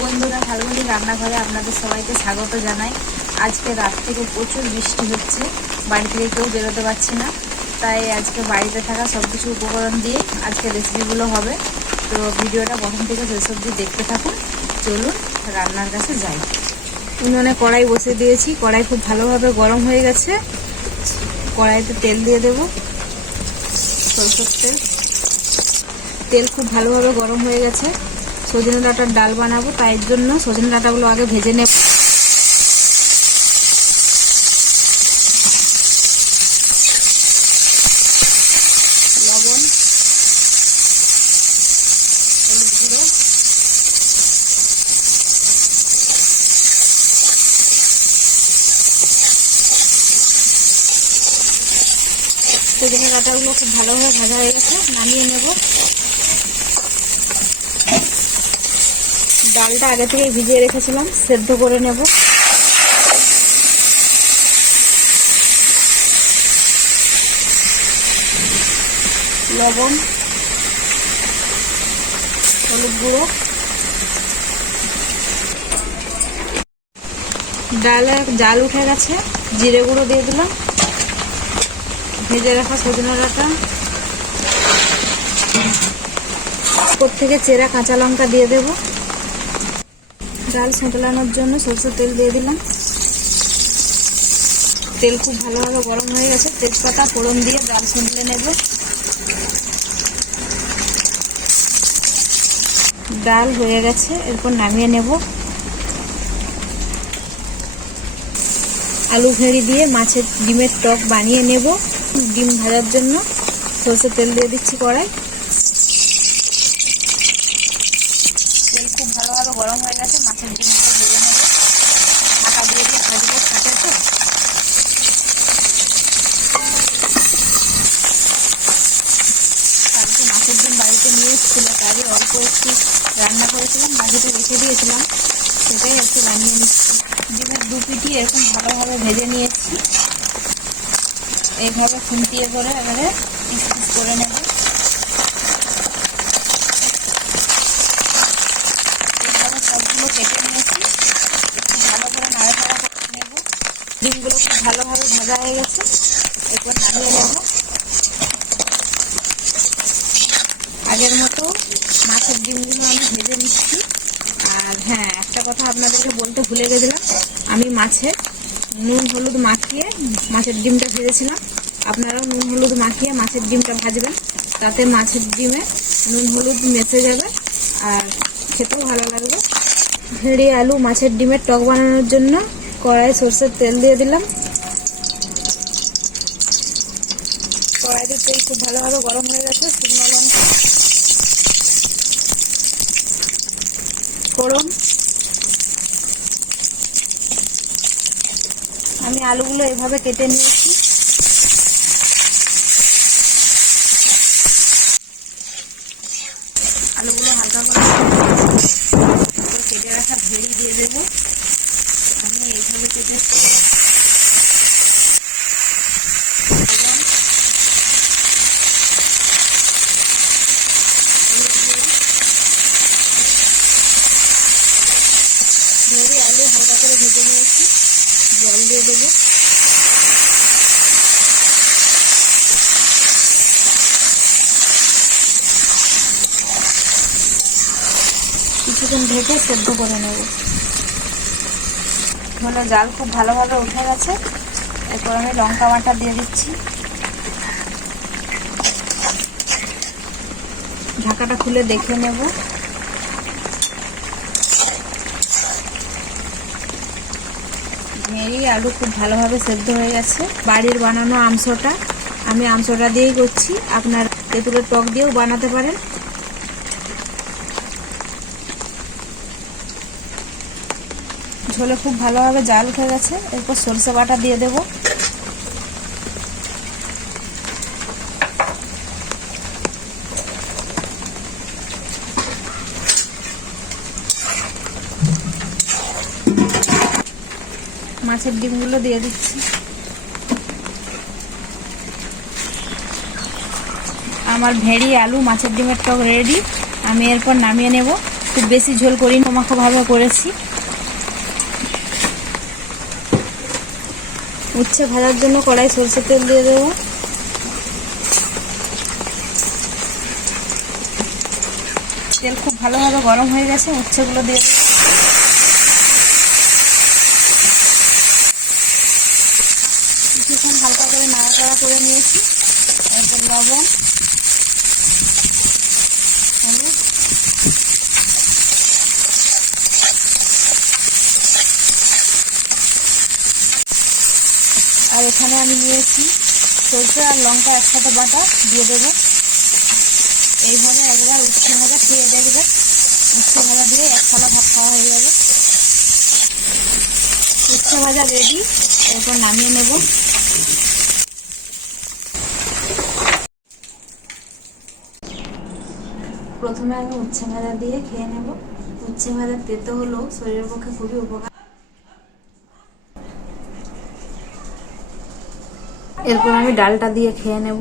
বন্ধুরা, ফাল্গুনি রান্নাঘরে আপনাদের সবাইকে স্বাগত জানাই। আজকে রাত থেকে প্রচুর বৃষ্টি হচ্ছে, বাড়ি থেকে কেউ বেরোতে পারছি না। তাই আজকে বাড়িতে থাকা সব কিছু উপকরণ দিয়ে আজকে রেসিপিগুলো হবে। তো ভিডিওটা প্রথম থেকে শেষ অবধি দেখতে থাকুন। চলুন রান্নার কাছে যাই। উনুনে কড়াই বসিয়ে দিয়েছি, কড়াই খুব ভালোভাবে গরম হয়ে গেছে। কড়াইতে তেল দিয়ে দেব, সরষের তেল। তেল খুব ভালোভাবে গরম হয়ে গেছে। সজনে ডাঁটার ডাল বানাবো, তাই জন্য সজনে ডাঁটাগুলো আগে ভেজে নেব। লবণ, হলুদ গুঁড়ো, সজনে ডাঁটাগুলো খুব ভালোভাবে ভাজা হয়ে গেছে, নামিয়ে নেব। ডালটা আগে থেকে ভিজিয়ে রেখেছিলাম, সেদ্ধ করে নেব। লবণ, হলুদ গুঁড়ো, ডালে জাল উঠে গেছে, জিরে গুঁড়ো দিয়ে দিলাম, ভেজে রাখা সজনে ডাঁটা, উপর থেকে চেরা কাঁচা লঙ্কা দিয়ে দেব। ডাল সাঁতলানোর জন্য সরষের তেল দিয়ে দিলাম। তেল খুব ভালোভাবে গরম হয়ে গেছে, তেজপাতা ফোড়ন দিয়ে ডাল সাঁতলে নেব। ডাল হয়ে গেছে, এরপর নামিয়ে নেব। আলু ভেড়ি দিয়ে মাছের ডিমের টক বানিয়ে নেব। ডিম ভাজার জন্য সরষের তেল দিয়ে দিচ্ছি কড়াই। তেল খুব ভালোভাবে গরম হয়ে গেছে, মাছের ডিমটা ভেজে নেব। ঢাকা দিয়ে ভাজবো, থাকে তো। কালকে মাছের ডিম বাড়িতে নিয়ে এসেছিল, তাই অল্প একটু রান্না করেছিলাম, বাকিটা রেখে দিয়েছিলাম, সেটাই একটু বানিয়ে নিচ্ছি। ডিমের দু পিঠি এরকম ভালোভাবে ভেজে নিয়েছি। এইভাবে খুন্তিয়ে করে এবারে পিস পিস করে নেব। এইভাবে সবগুলো কেটে নিয়েছি, একটু ভালো করে নাড়াচাড়া করে নেব। ডিমগুলো খুব ভালোভাবে ভাজা হয়ে গেছে, এরপর নামিয়ে নেব। আগের মতো মাছের ডিমগুলো আমি ভেজে নিচ্ছি। আর হ্যাঁ, একটা কথা আপনাদেরকে বলতে ভুলে গেছিলাম, আমি মাছে নুন হলুদ মাখিয়ে মাছের ডিমটা ভেজেছিলাম। আপনারাও নুন হলুদ মাখিয়ে মাছের ডিমটা ভাজবেন, তাতে মাছের ডিমে নুন হলুদ মেশে যাবে আর খেতেও ভালো লাগবে। ভেড়ি আলু মাছের ডিমের টক বানানোর জন্য কড়াই সরষের তেল দিয়ে দিলাম। কড়াইতে তেল খুব ভালোভাবে গরম হয়ে গেছে। শুকনো লঙ্কা, ফোড়ন, আমি আলুগুলো এভাবে কেটে নিয়েছি। আলুগুলো হালকা করে কেটে রাখা ভেড়ি দিয়ে দেবো। আমি এইভাবে কেটে ভেড়ি আলু হালকা করে ভেজে নিয়েছি। জল দিয়ে দেবো। কিছুক্ষণ ঢেকে সেদ্ধ করে নেব। মানে জাল খুব ভালোভাবে উঠে গেছে, এরপর আমি লঙ্কা বাটা দিয়ে দিচ্ছি। ঢাকাটা খুলে দেখে নেব। ভেড়ি আলু খুব ভালোভাবে সেদ্ধ হয়ে গেছে। বাড়ির বানানো আমসটা, আমি আমসটা দিয়েই করছি, আপনার তেঁতুলের টক দিয়েও বানাতে পারেন। ঝোলে খুব ভালোভাবে জাল উঠে গেছে, এরপর সরষে বাটা দিয়ে দেব। মাছের ডিমগুলো দিয়ে দিচ্ছি। আমার ভেড়ি আলু মাছের ডিমের টক রেডি। আমি এরপর নামিয়ে নেব। খুব বেশি ঝোল করি না, মাখো করেছি। উচ্ছে ভাজার জন্য কড়াই সরষের তেল দিয়ে দেবো। তেল খুব ভালোভাবে গরম হয়ে গেছে, উচ্ছেগুলো দিয়ে দেবো। কিছুক্ষণ হালকা করে নাড়াচাড়া করে নিয়েছি। এরপর লবণ, হলুদ, আর এখানে আমি নিয়েছি সরষে আর লঙ্কা একসাথে বাটা, দিয়ে দেবো। এইভাবে একবার উচ্ছে ভাজা খেয়ে দেখবে, উচ্ছে ভাজা দিয়ে এক থালা ভাত খাওয়া হয়ে যাবে। উচ্ছে ভাজা রেডি, এরপর নামিয়ে নেব। প্রথমে আমি উচ্ছে ভাজা দিয়ে খেয়ে নেব। উচ্ছে ভাজা তেতো হলেও শরীরের পক্ষে খুবই উপকার। এরপর আমি ডালটা দিয়ে খেয়ে নেব।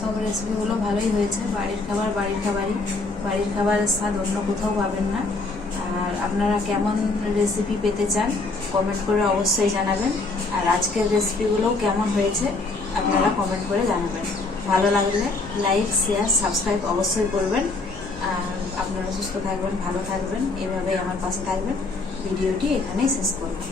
সব রেসিপিগুলো ভালোই হয়েছে। বাড়ির খাবার বাড়ির খাবারই, বাড়ির খাবারের স্বাদ অন্য কোথাও পাবেন না। আর আপনারা কেমন রেসিপি পেতে চান কমেন্ট করে অবশ্যই জানাবেন। আর আজকের রেসিপিগুলোও কেমন হয়েছে আপনারা কমেন্ট করে জানাবেন। ভালো লাগলে লাইক, শেয়ার, সাবস্ক্রাইব অবশ্যই করবেন। আর আপনারা সুস্থ থাকবেন, ভালো থাকবেন, এভাবেই আমার পাশে থাকবেন। ভিডিওটি এখানেই শেষ করলাম।